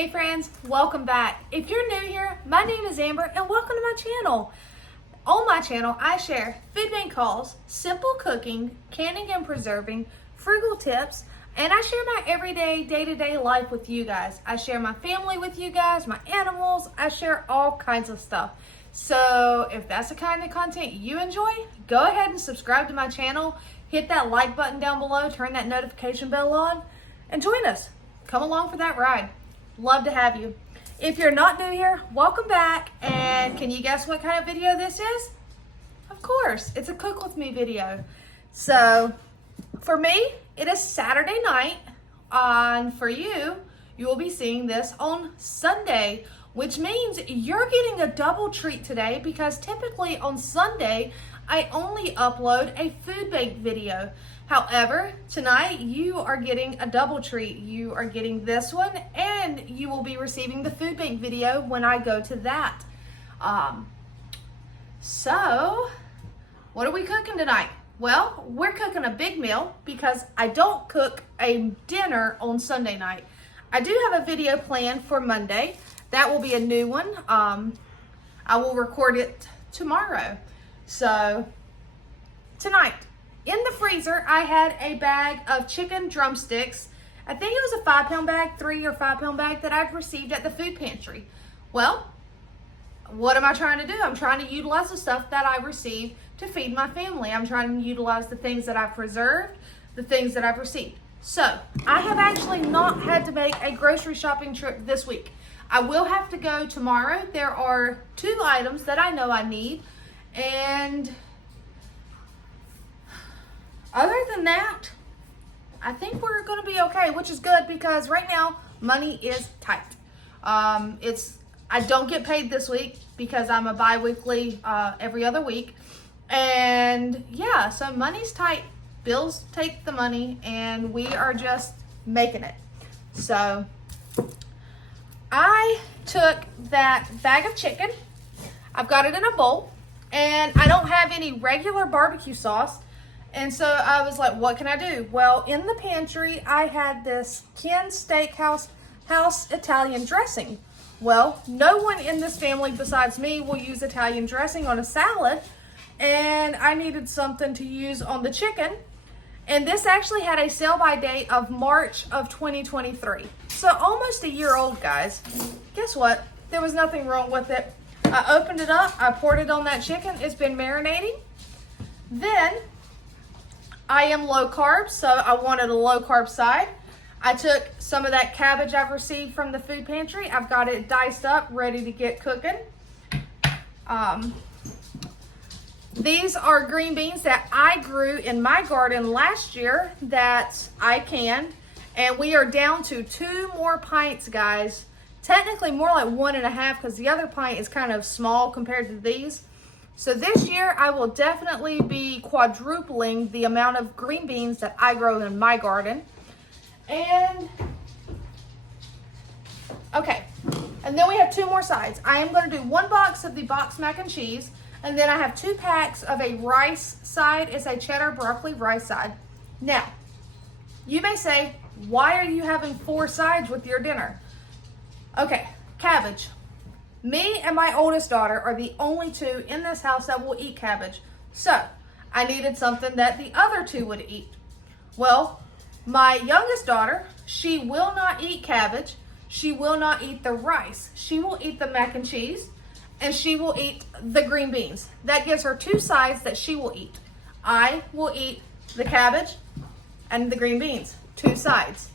Hey friends, welcome back. If you're new here, my name is Amber and welcome to my channel. On my channel, I share food bank hauls, simple cooking, canning and preserving, frugal tips, and I share my everyday, day-to-day life with you guys. I share my family with you guys, my animals, I share all kinds of stuff. So if that's the kind of content you enjoy, go ahead and subscribe to my channel, hit that like button down below, turn that notification bell on, and join us. Come along for that ride. Love to have you. If you're not new here, welcome back. And can you guess what kind of video this is? Of course, it's a cook with me video. So for me, it is Saturday night. And for you, you will be seeing this on Sunday, which means you're getting a double treat today because typically on Sunday, I only upload a food bank video. However, tonight you are getting a double treat. You are getting this one and you will be receiving the food bank video when I go to that. So what are we cooking tonight? Well, we're cooking a big meal because I don't cook a dinner on Sunday night. I do have a video planned for Monday. That will be a new one. I will record it tomorrow. So tonight, in the freezer, I had a bag of chicken drumsticks. I think it was a 5-pound bag, 3 or 5-pound bag that I'd received at the food pantry. Well, what am I trying to do? I'm trying to utilize the stuff that I received to feed my family. I'm trying to utilize the things that I've preserved, the things that I've received. So I have actually not had to make a grocery shopping trip this week. I will have to go tomorrow. There are 2 items that I know I need. And other than that, I think we're going to be okay, which is good because right now money is tight. I don't get paid this week because I'm a bi-weekly every other week. And yeah, so money's tight. Bills take the money and we are just making it. So I took that bag of chicken. I've got it in a bowl and I don't have any regular barbecue sauce. And so I was like, what can I do? Well, in the pantry, I had this Ken Steakhouse Italian dressing. Well, no one in this family besides me will use Italian dressing on a salad. And I needed something to use on the chicken. And this actually had a sell-by date of March of 2023. So almost a year old, guys. Guess what? There was nothing wrong with it. I opened it up. I poured it on that chicken. It's been marinating. Then I am low carb, so I wanted a low carb side. I took some of that cabbage I've received from the food pantry. I've got it diced up, ready to get cooking. These are green beans that I grew in my garden last year that I canned. And we are down to 2 more pints, guys. Technically more like 1.5 because the other pint is kind of small compared to these. So this year I will definitely be quadrupling the amount of green beans that I grow in my garden. And okay, and then we have 2 more sides. I am going to do 1 box of the box mac and cheese, and then I have 2 packs of a rice side. It's a cheddar broccoli rice side. Now, you may say, why are you having 4 sides with your dinner? Okay, cabbage. Me and my oldest daughter are the only 2 in this house that will eat cabbage. So I needed something that the other 2 would eat. Well, my youngest daughter, she will not eat cabbage. She will not eat the rice. She will eat the mac and cheese and she will eat the green beans. That gives her 2 sides that she will eat. I will eat the cabbage and the green beans, 2 sides.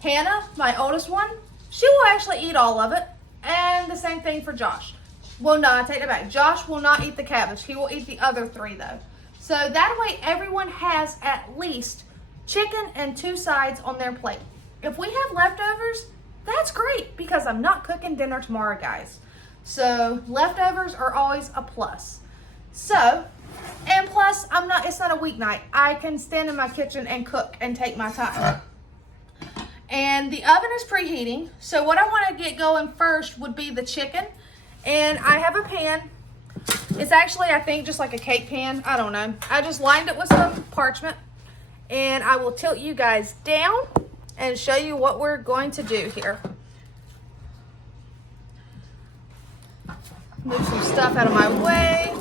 Hannah, my oldest one, she will actually eat all of it. And the same thing for Josh. Well, no, I take it back. Josh will not eat the cabbage. He will eat the other 3 though. So that way everyone has at least chicken and 2 sides on their plate. If we have leftovers, that's great because I'm not cooking dinner tomorrow, guys. So leftovers are always a plus. So, and plus it's not a weeknight. I can stand in my kitchen and cook and take my time. And the oven is preheating. So what I want to get going first would be the chicken. And I have a pan. It's actually, I think, just like a cake pan. I don't know. I just lined it with some parchment. And I will tilt you guys down and show you what we're going to do here. Move some stuff out of my way.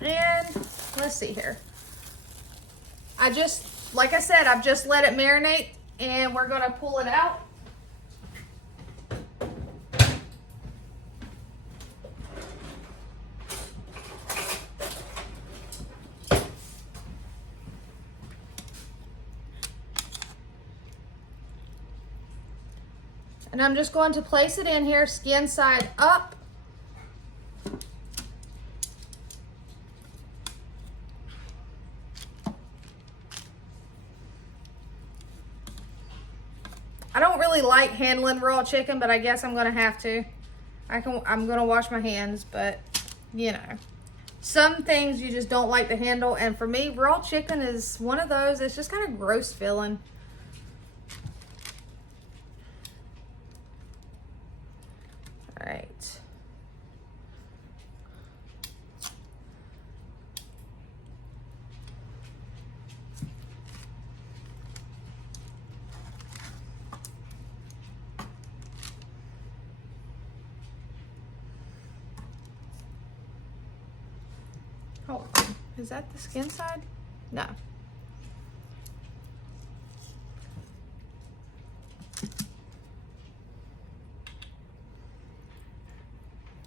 And let's see here. Like I said, I've just let it marinate, and we're gonna pull it out. And I'm just going to place it in here, skin side up. I don't really like handling raw chicken, but I guess I'm gonna have to. I'm gonna wash my hands, but you know, some things you just don't like to handle. And for me, raw chicken is one of those, it's just kind of gross feeling. All right. Hold on. Is that the skin side? No.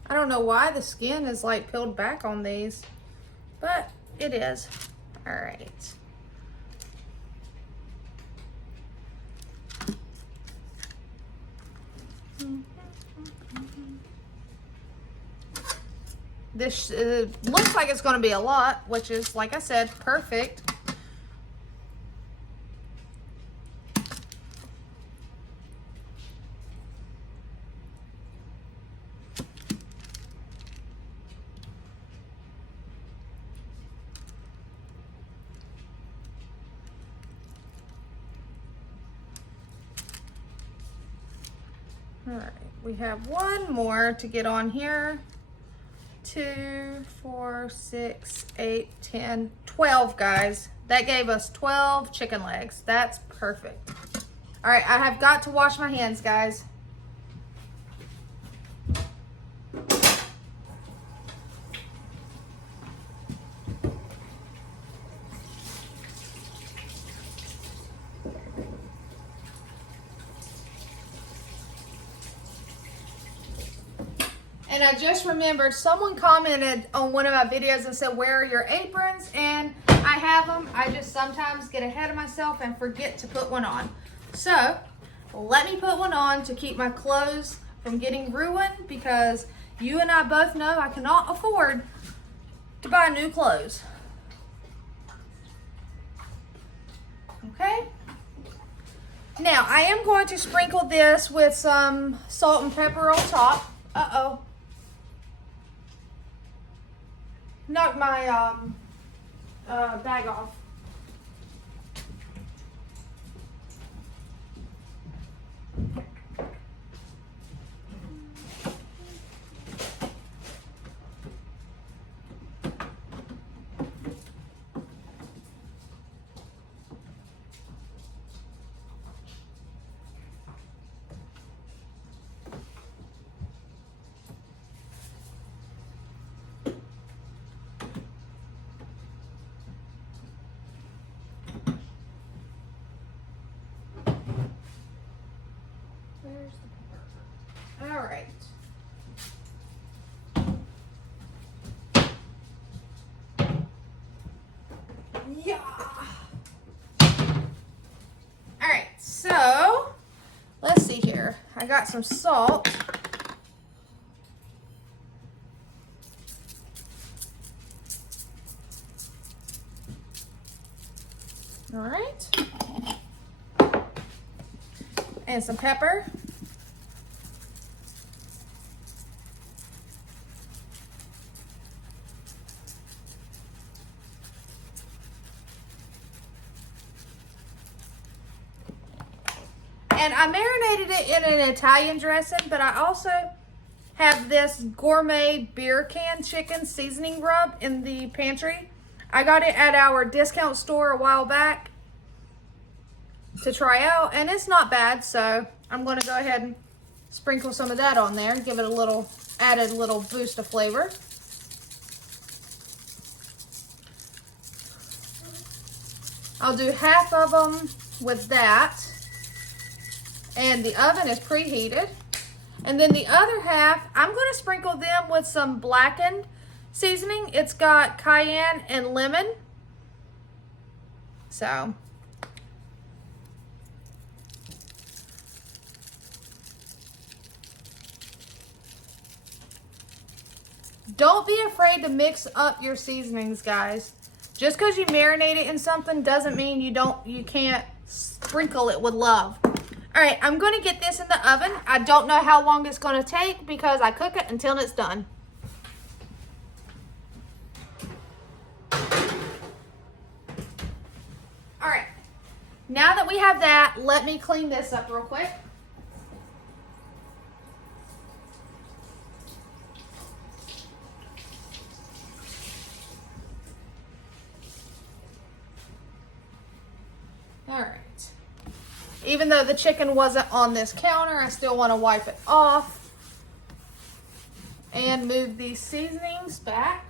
I don't know why the skin is like peeled back on these, but it is. All right. This looks like it's going to be a lot, which is, like I said, perfect. All right, we have one more to get on here. 2, 4, 6, 8, 10, 12, guys. That gave us 12 chicken legs. That's perfect. All right, I have got to wash my hands, guys. And I just remembered someone commented on one of my videos and said, where are your aprons? And I have them. I just sometimes get ahead of myself and forget to put one on. So let me put one on to keep my clothes from getting ruined, because you and I both know I cannot afford to buy new clothes. Okay. Now I am going to sprinkle this with some salt and pepper on top. Uh-oh. Knock my bag off. All right. Yeah. All right, so let's see here. I got some salt. All right. And some pepper. And I marinated it in an Italian dressing, but I also have this gourmet beer can chicken seasoning rub in the pantry. I got it at our discount store a while back to try out, and it's not bad, so I'm going to go ahead and Sprinkle some of that on there, give it a little, added a little boost of flavor. I'll do half of them with that. And the oven is preheated. And then the other half, I'm going to sprinkle them with some blackened seasoning. It's got cayenne and lemon. So, don't be afraid to mix up your seasonings, guys. Just because you marinate it in something doesn't mean you can't sprinkle it with love. All right, I'm going to get this in the oven. I don't know how long it's going to take because I cook it until it's done. All right, now that we have that, let me clean this up real quick. All right. Even though the chicken wasn't on this counter, I still want to wipe it off and move these seasonings back.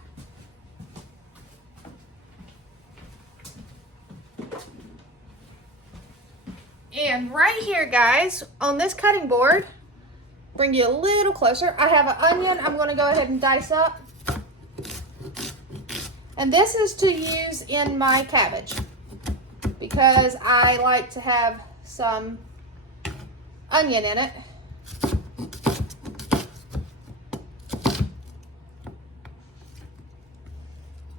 And right here, guys, on this cutting board, bring you a little closer, I have an onion I'm going to go ahead and dice up. And this is to use in my cabbage because I like to have some onion in it.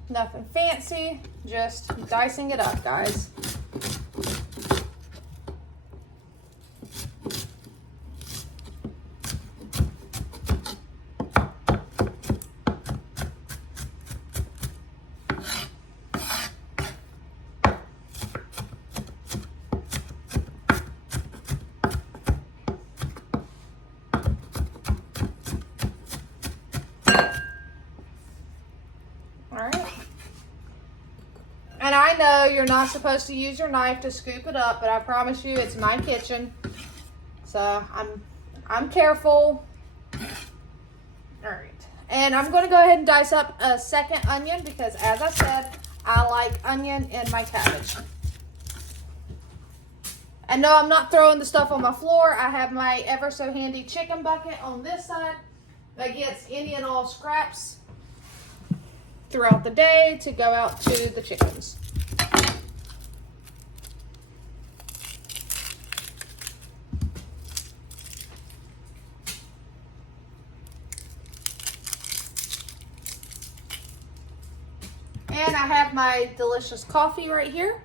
Nothing fancy, just dicing it up, guys. And I know you're not supposed to use your knife to scoop it up, but I promise you it's my kitchen. So I'm careful. All right. And I'm going to go ahead and dice up a second onion because, as I said, I like onion in my cabbage. And no, I'm not throwing the stuff on my floor. I have my ever so handy chicken bucket on this side that gets any and all scraps throughout the day to go out to the chickens. And I have my delicious coffee right here.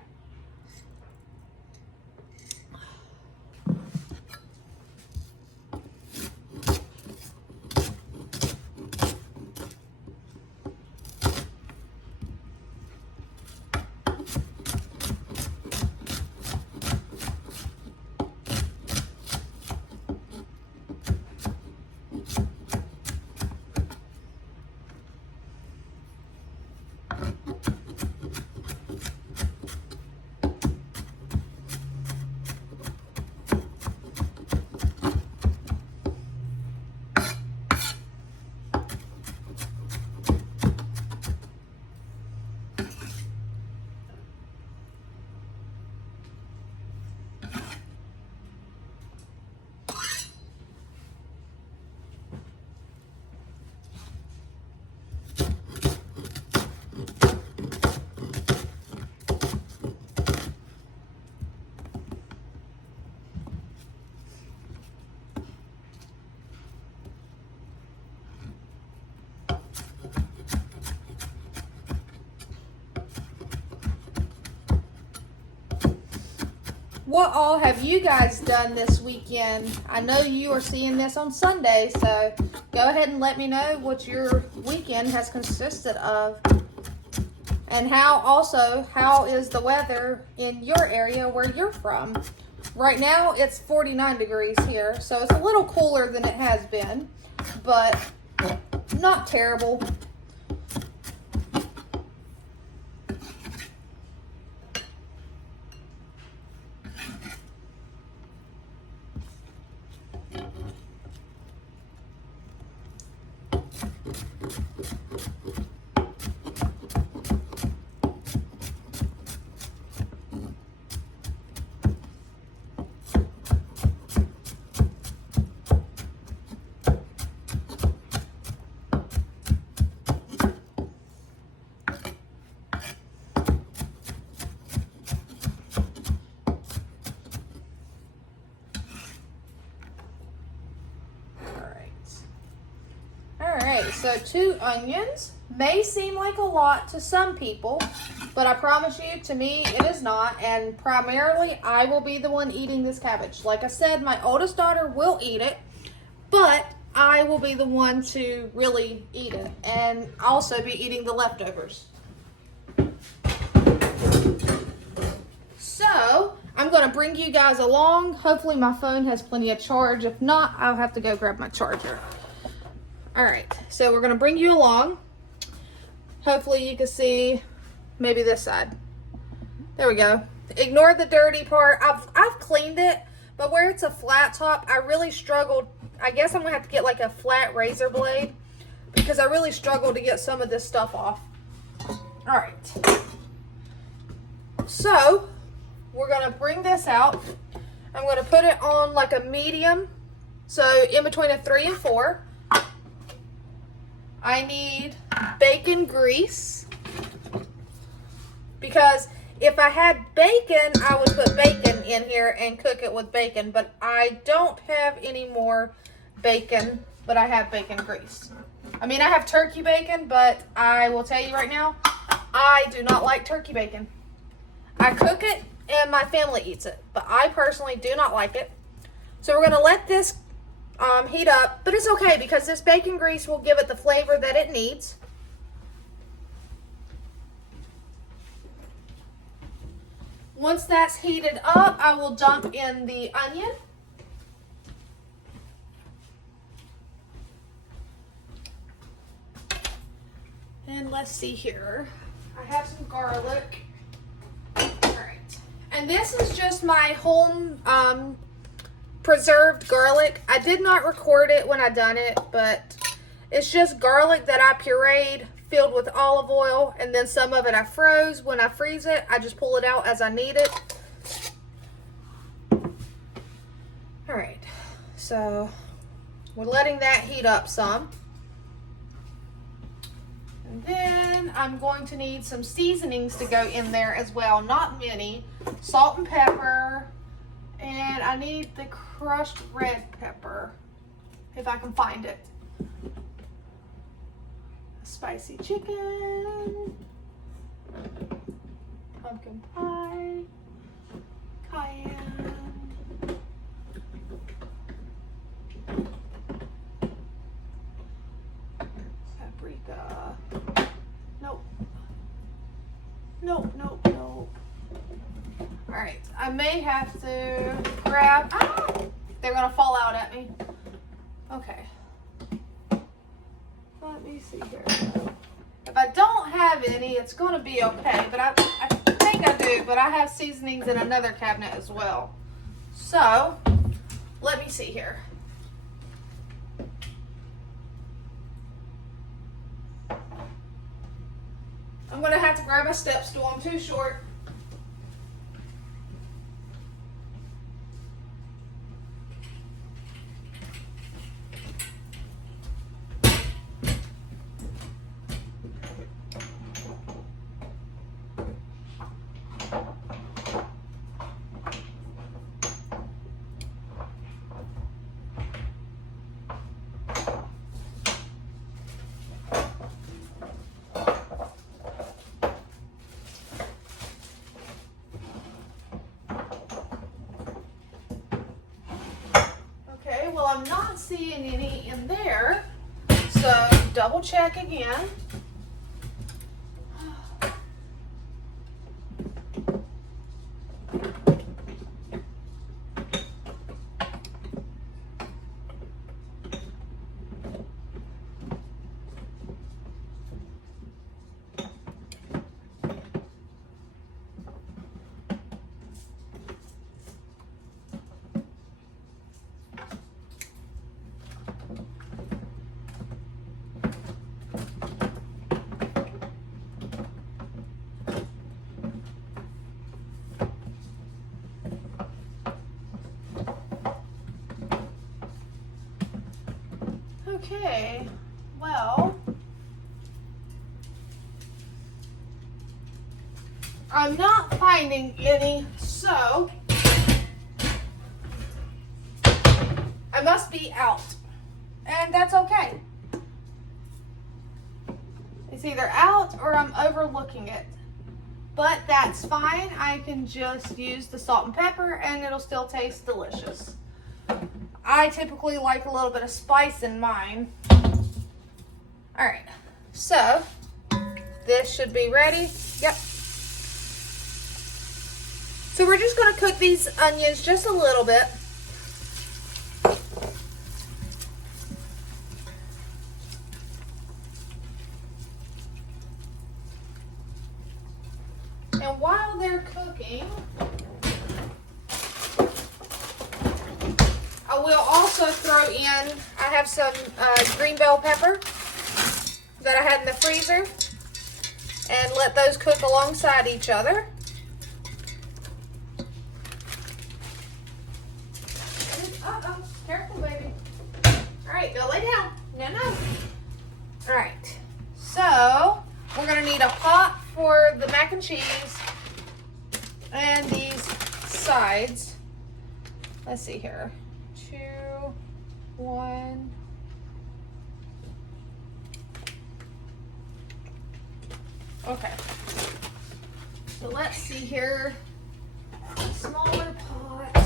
What all have you guys done this weekend? I know you are seeing this on Sunday, so go ahead and let me know what your weekend has consisted of. And how is the weather in your area where you're from? Right now it's 49 degrees here, so it's a little cooler than it has been, but not terrible. Okay, so 2 onions may seem like a lot to some people, but I promise you, to me, it is not. And primarily, I will be the one eating this cabbage. Like I said, my oldest daughter will eat it, but I will be the one to really eat it and also be eating the leftovers. So, I'm going to bring you guys along. Hopefully my phone has plenty of charge. If not, I'll have to go grab my charger. All right, so we're going to bring you along. Hopefully you can see maybe this side. There we go. Ignore the dirty part. I've cleaned it, but where it's a flat top, I really struggled. I guess I'm going to have to get like a flat razor blade because I really struggled to get some of this stuff off. All right. So, we're going to bring this out. I'm going to put it on like a medium, so in between a 3 and 4. I need bacon grease, because if I had bacon, I would put bacon in here and cook it with bacon, but I don't have any more bacon, but I have bacon grease. I mean, I have turkey bacon, but I will tell you right now, I do not like turkey bacon. I cook it and my family eats it, but I personally do not like it. So we're going to let this heat up, but it's okay because this bacon grease will give it the flavor that it needs. Once that's heated up, I will dump in the onion. And let's see here. I have some garlic. All right. And this is just my home preserved garlic. I did not record it when I done it, but it's just garlic that I pureed, filled with olive oil, and then some of it I froze. When I freeze it, I just pull it out as I need it. All right, so we're letting that heat up some. And then I'm going to need some seasonings to go in there as well, not many. Salt and pepper, and I need the crushed red pepper, if I can find it. Spicy chicken, pumpkin pie, cayenne, paprika. Nope. Nope, nope, nope. All right, I may have to grab, they're gonna fall out at me. Okay. Let me see here. If I don't have any, it's gonna be okay, but I think I do, but I have seasonings in another cabinet as well. So, let me see here. I'm gonna have to grab my step stool, I'm too short. Well, I'm not seeing any in there, so double check again. Okay, well, I'm not finding any, so I must be out, and that's okay. It's either out or I'm overlooking it. But that's fine. I can just use the salt and pepper and it'll still taste delicious. I typically like a little bit of spice in mine. All right, so this should be ready. Yep. So we're just gonna cook these onions just a little bit. And while they're cooking, I will also throw in, I have some green bell pepper that I had in the freezer, and let those cook alongside each other. Uh-oh, careful, baby. All right, go lay down. No. All right, so we're gonna need a pot for the mac and cheese and these sides. Let's see here. 2, 1. Okay. So let's see here. Smaller pot.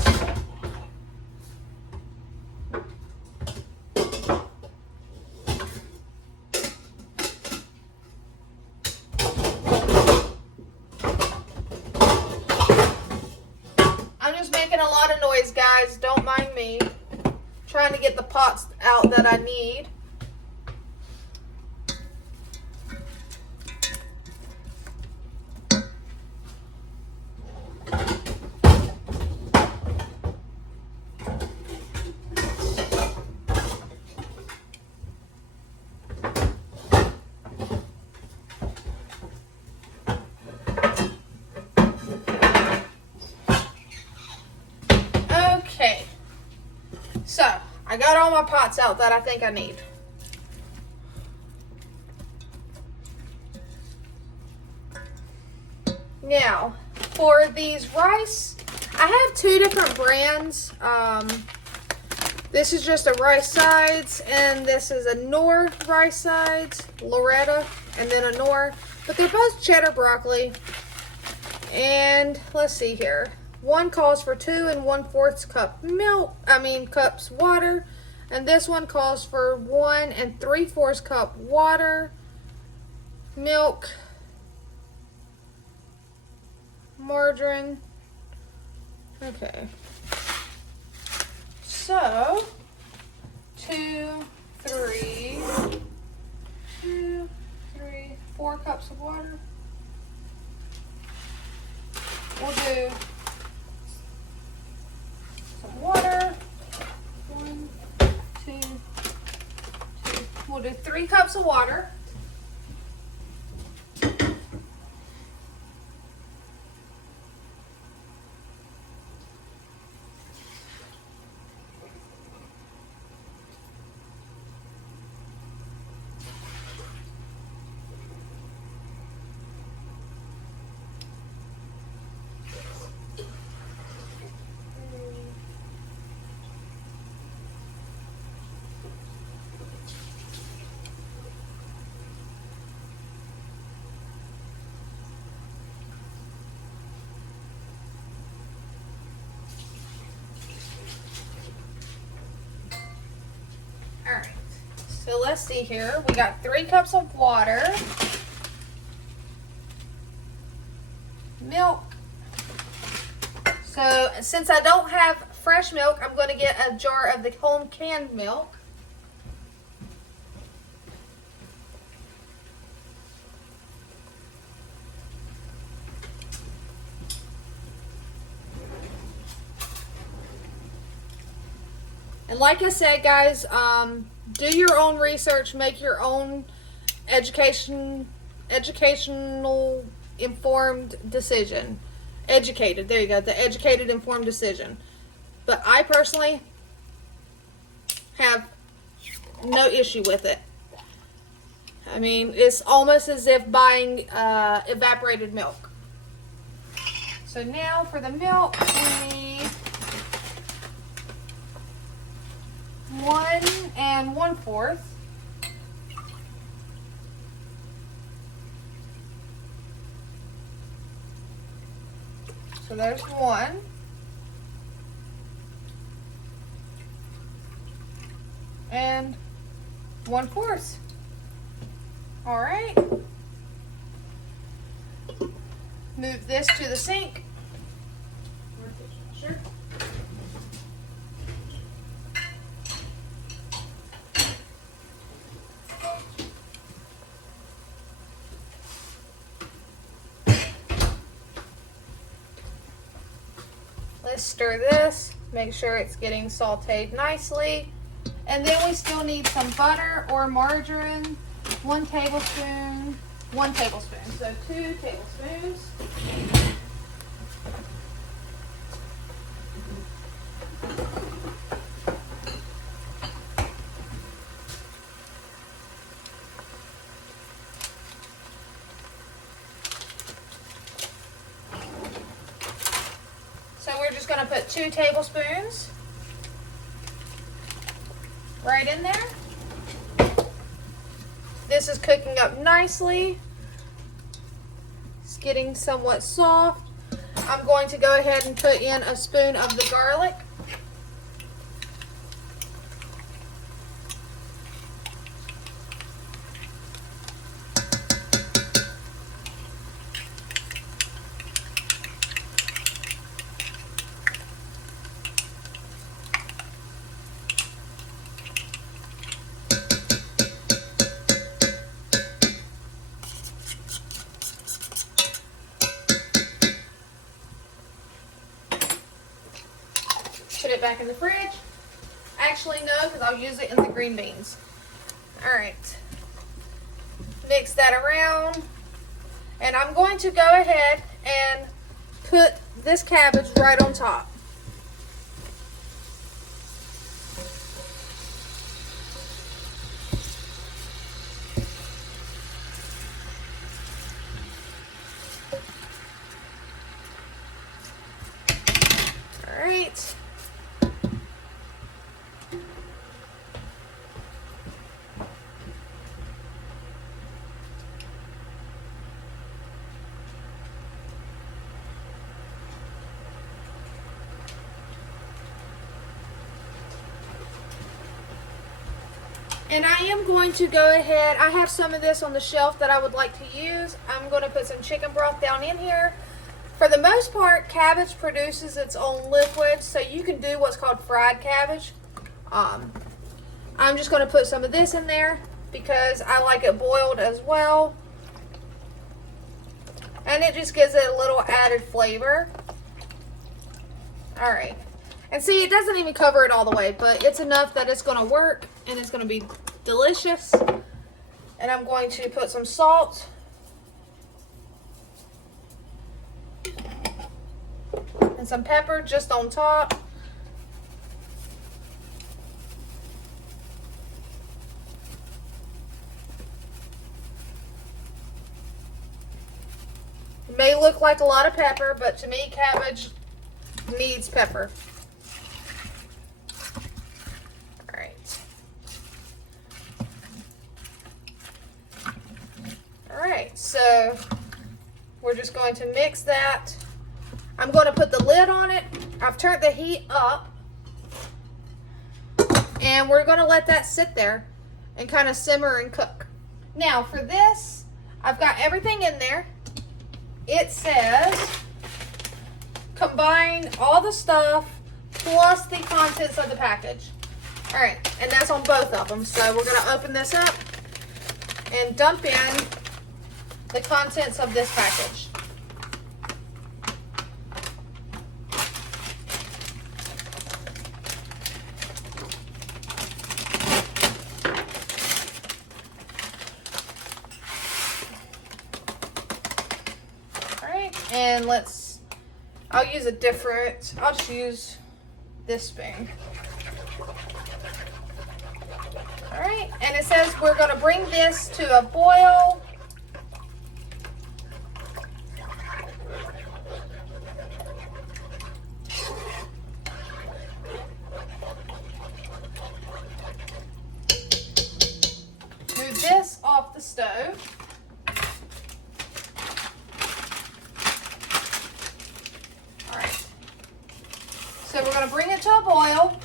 I'm just making a lot of noise, guys. Don't mind me. Trying to get the pots out that I need. Okay, so I got all my pots out that I think I need. Now, for these rice, I have 2 different brands. This is just a rice sides, and this is a Knorr rice sides, Loretta, and then a Knorr. But they're both cheddar broccoli. And let's see here. One calls for 2 1/4 cups water, and this one calls for 1 3/4 cup water, milk, margarine. Okay. So 2, 3, 4 cups of water. We'll do some water. 1, 2, 2. We'll do 3 cups of water. Alright, so let's see here. We got 3 cups of water, milk. So since I don't have fresh milk, I'm going to get a jar of the home canned milk. And like I said, guys, do your own research, make your own educational informed decision. Educated, there you go, the educated informed decision. But I personally have no issue with it. I mean, it's almost as if buying evaporated milk. So now for the milk, we need 1 1/4. So there's one. And 1/4. All right. Move this to the sink. Sure. Let's stir this, make sure it's getting sauteed nicely. And then we still need some butter or margarine, 1 tablespoon, 1 tablespoon, so 2 tablespoons. So we're just going to put 2 tablespoons right in there. This is cooking up nicely. It's getting somewhat soft. I'm going to go ahead and put in a spoon of the garlic. Put it back in the fridge. Actually, no, because I'll use it in the green beans. All right. Mix that around. And I'm going to go ahead and put this cabbage right on top. All right. And I am going to go ahead, I have some of this on the shelf that I would like to use. I'm going to put some chicken broth down in here. For the most part, cabbage produces its own liquid, so you can do what's called fried cabbage. I'm just going to put some of this in there because I like it boiled as well. And it just gives it a little added flavor. All right. And see, it doesn't even cover it all the way, but it's enough that it's going to work and it's going to be delicious. And I'm going to put some salt. And some pepper just on top. It may look like a lot of pepper, but to me, cabbage needs pepper. All right. All right, so we're just going to mix that. I'm going to put the lid on it. I've turned the heat up. And we're going to let that sit there and kind of simmer and cook. Now for this, I've got everything in there. It says combine all the stuff plus the contents of the package. All right, and that's on both of them. So we're going to open this up and dump in the contents of this package. And I'll use I'll just use this spoon. All right, and it says we're going to bring this to a boil. Move this off the stove. to a boil.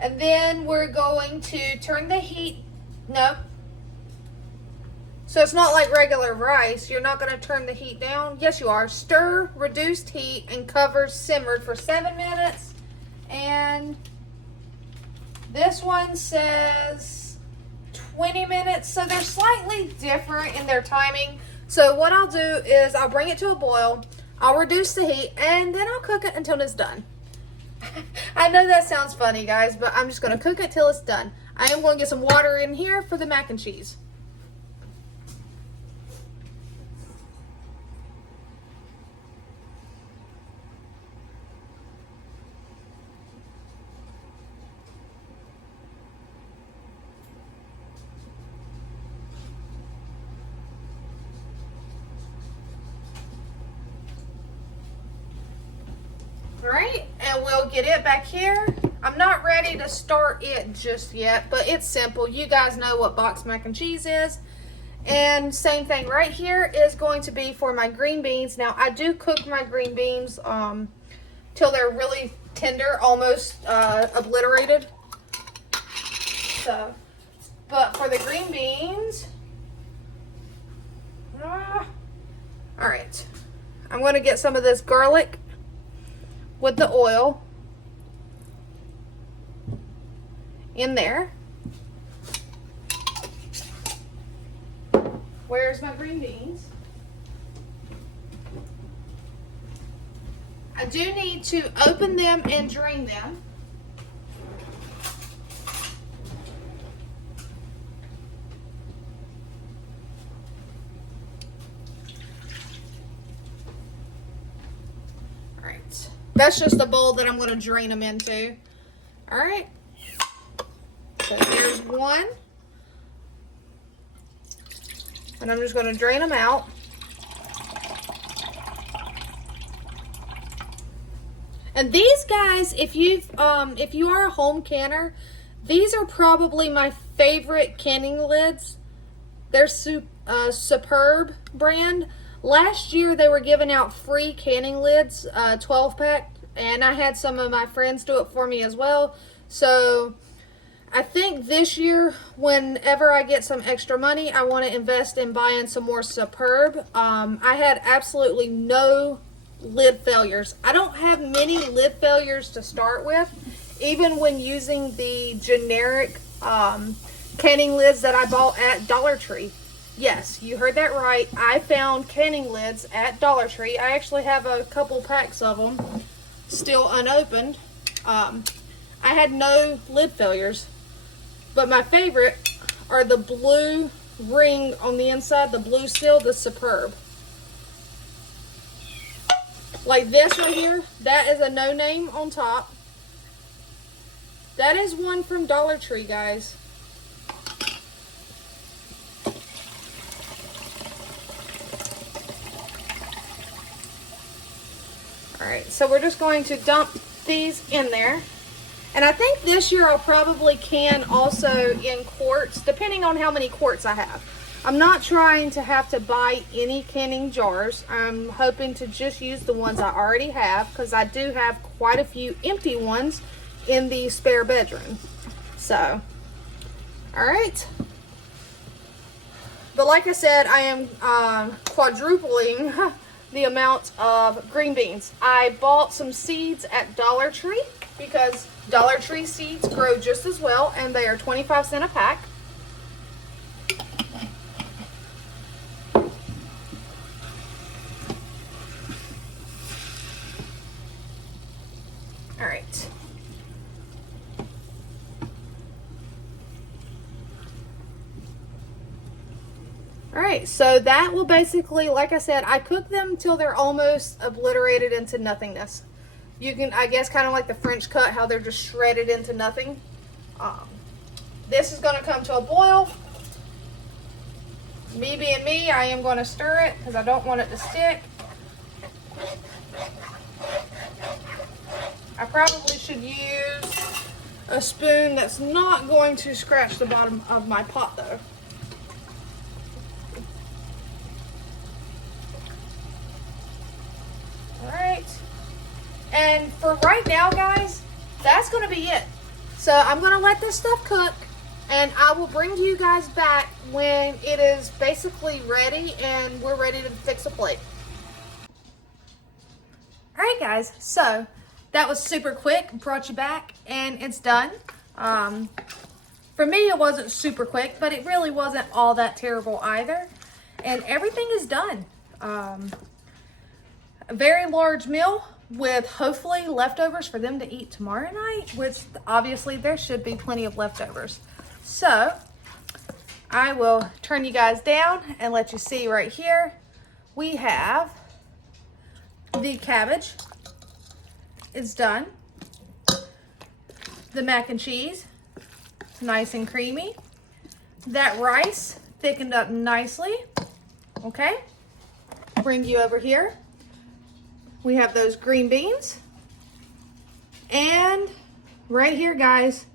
And then we're going to turn the heat. No. So it's not like regular rice. You're not going to turn the heat down. Yes, you are. Stir, reduced heat, and cover simmered for 7 minutes. And this one says 20 minutes. So they're slightly different in their timing. So what I'll do is I'll bring it to a boil. I'll reduce the heat, and then I'll cook it until it's done. I know that sounds funny, guys, but I'm just going to cook it till it's done. I am going to get some water in here for the mac and cheese. All right, and we'll get it back here. I'm not ready to start it just yet, but it's simple. You guys know what boxed mac and cheese is. And same thing right here is going to be for my green beans. Now, I do cook my green beans till they're really tender, almost obliterated. So, but for the green beans, all right, I'm going to get some of this garlic with the oil in there. Where's my green beans? I do need to open them and drain them. All right. That's just a bowl that I'm going to drain them into. All right. So here's one. And I'm just going to drain them out. And these guys, if you are a home canner, these are probably my favorite canning lids. They're Superb brand. Last year they were giving out free canning lids, 12-pack, and I had some of my friends do it for me as well. So I think this year, whenever I get some extra money, I want to invest in buying some more Superb. I had absolutely no lid failures. I don't have many lid failures to start with, even when using the generic canning lids that I bought at Dollar Tree. Yes, you heard that right. I found canning lids at Dollar Tree. I actually have a couple packs of them still unopened. I had no lid failures. But my favorite are the blue ring on the inside, the blue seal, the Superb. Like this right here, that is a no name on top. That is one from Dollar Tree, guys. Alright, so we're just going to dump these in there. And I think this year I'll probably can also in quarts, depending on how many quarts I have. I'm not trying to have to buy any canning jars. I'm hoping to just use the ones I already have, because I do have quite a few empty ones in the spare bedroom. So, all right. But like I said, I am quadrupling the amount of green beans. I bought some seeds at Dollar Tree because Dollar Tree seeds grow just as well, and they are 25 cents a pack. All right. All right, so that will basically, like I said, I cook them till they're almost obliterated into nothingness. You can, I guess, kind of like the French cut, how they're just shredded into nothing. This is going to come to a boil. Me being me, I am going to stir it because I don't want it to stick. I probably should use a spoon that's not going to scratch the bottom of my pot, though. All right. And for right now, guys, be it. So I'm gonna let this stuff cook, and I will bring you guys back when it is basically ready and we're ready to fix a plate. All right, guys, so that was super quick, brought you back, and it's done. For me, it wasn't super quick, but it really wasn't all that terrible either. And everything is done. A very large meal with hopefully leftovers for them to eat tomorrow night, which obviously there should be plenty of leftovers. So I will turn you guys down and let you see right here. We have the cabbage. It's done. The mac and cheese, it's nice and creamy. That rice thickened up nicely. Okay, bring you over here. We have those green beans. And right here, guys,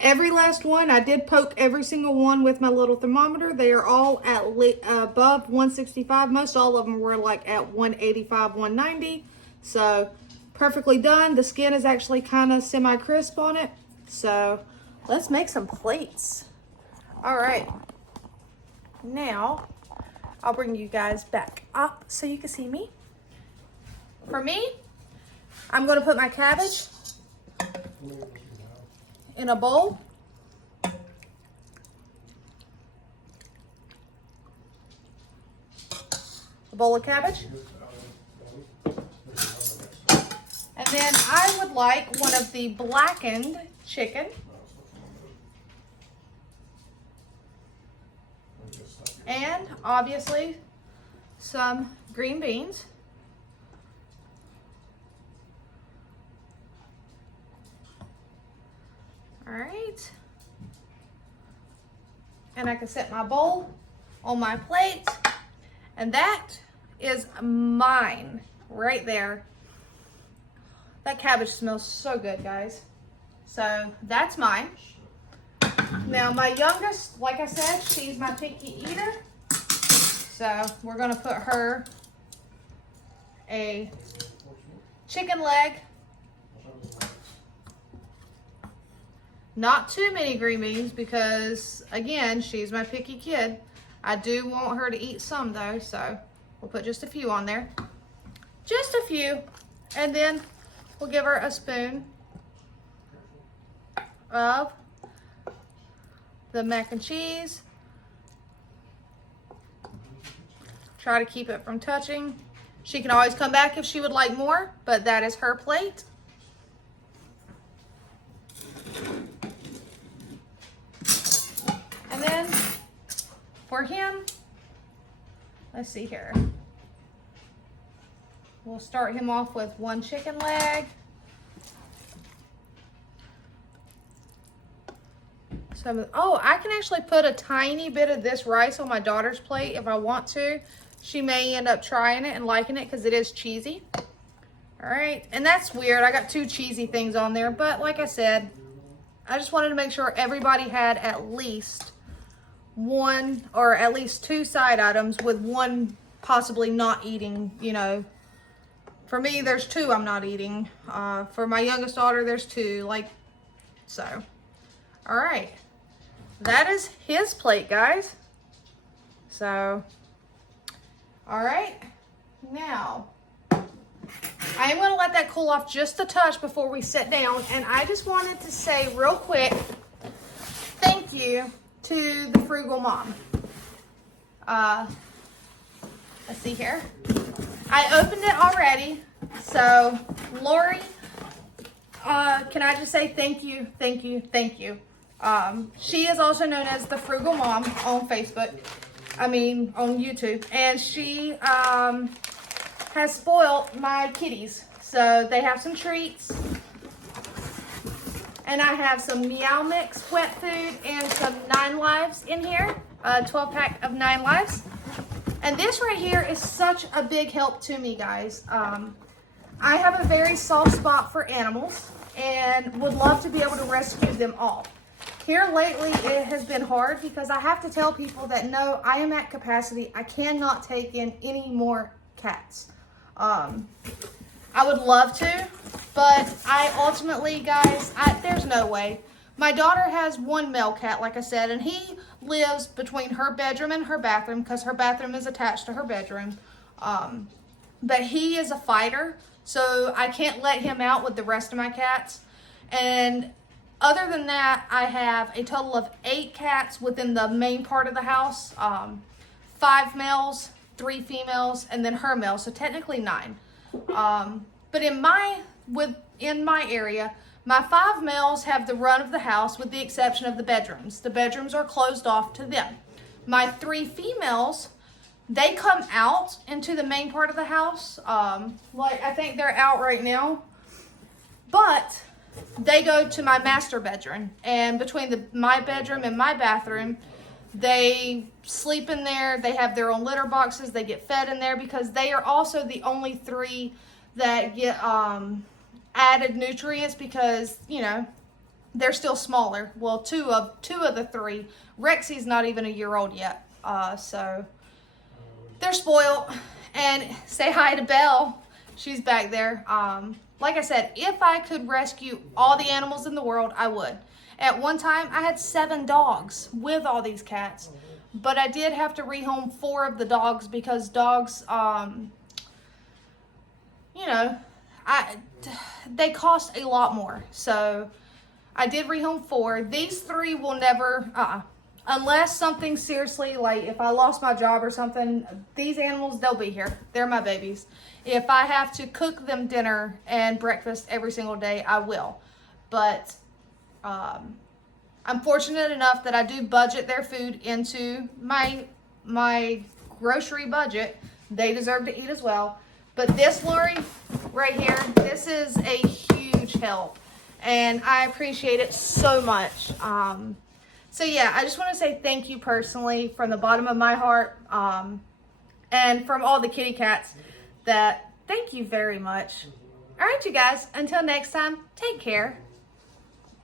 every last one, I did poke every single one with my little thermometer. They are all at above 165. Most all of them were like at 185, 190. So perfectly done. The skin is actually kind of semi-crisp on it. So let's make some plates. All right. Now, I'll bring you guys back up so you can see me. For me, I'm going to put my cabbage in a bowl. A bowl of cabbage. And then I would like one of the blackened chicken. And obviously some green beans. All right. And I can set my bowl on my plate. And that is mine right there. That cabbage smells so good, guys. So that's mine. Now my youngest, like I said, she's my picky eater. So we're gonna put her a chicken leg. Not too many green beans because, again, she's my picky kid. I do want her to eat some though, so we'll put just a few on there. Just a few. And then we'll give her a spoon of the mac and cheese. Try to keep it from touching. She can always come back if she would like more, but that is her plate. And then for him, let's see here. We'll start him off with one chicken leg. Oh, I can actually put a tiny bit of this rice on my daughter's plate if I want to. She may end up trying it and liking it because it is cheesy. All right, and that's weird. I got two cheesy things on there, but like I said, I just wanted to make sure everybody had at least one or at least two side items with one possibly not eating, you know. For me, there's two I'm not eating. For my youngest daughter, there's two, like so. All right. That is his plate, guys. So, all right. Now, I am going to let that cool off just a touch before we sit down. And I just wanted to say real quick, thank you to the Frugal Mom. Let's see here. I opened it already. So, Lori, can I just say thank you, thank you, thank you. She is also known as the Frugal Mom on Facebook. I mean, on YouTube. And she has spoiled my kitties. So they have some treats. And I have some Meow Mix wet food and some 9 Lives in here. A 12-pack of 9 Lives. And this right here is such a big help to me, guys. I have a very soft spot for animals and would love to be able to rescue them all. Here lately, it has been hard because I have to tell people that no, I am at capacity. I cannot take in any more cats. I would love to, but I ultimately, guys, there's no way. My daughter has one male cat, like I said, and he lives between her bedroom and her bathroom because her bathroom is attached to her bedroom. But he is a fighter, so I can't let him out with the rest of my cats. And other than that, I have a total of 8 cats within the main part of the house. 5 males, 3 females, and then her male, so technically 9. But in my area, my 5 males have the run of the house with the exception of the bedrooms. The bedrooms are closed off to them. My 3 females, they come out into the main part of the house. Like I think they're out right now, but they go to my master bedroom, and between my bedroom and my bathroom, they sleep in there. They have their own litter boxes. They get fed in there because they are also the only 3 that get added nutrients because, you know, they're still smaller. Well, two of the 3. Rexy's not even a year old yet, so they're spoiled. And say hi to Belle. She's back there. Like I said, if I could rescue all the animals in the world, I would. At one time, I had 7 dogs with all these cats, but I did have to rehome 4 of the dogs because dogs, you know, they cost a lot more. So I did rehome 4. These 3 will never, unless something seriously, like if I lost my job or something, these animals, they'll be here. They're my babies. If I have to cook them dinner and breakfast every single day, I will. But I'm fortunate enough that I do budget their food into my grocery budget. They deserve to eat as well. But this Lori right here, this is a huge help, and I appreciate it so much. So yeah, I just want to say thank you personally from the bottom of my heart, and from all the kitty cats, that thank you very much. All right, you guys, until next time, take care.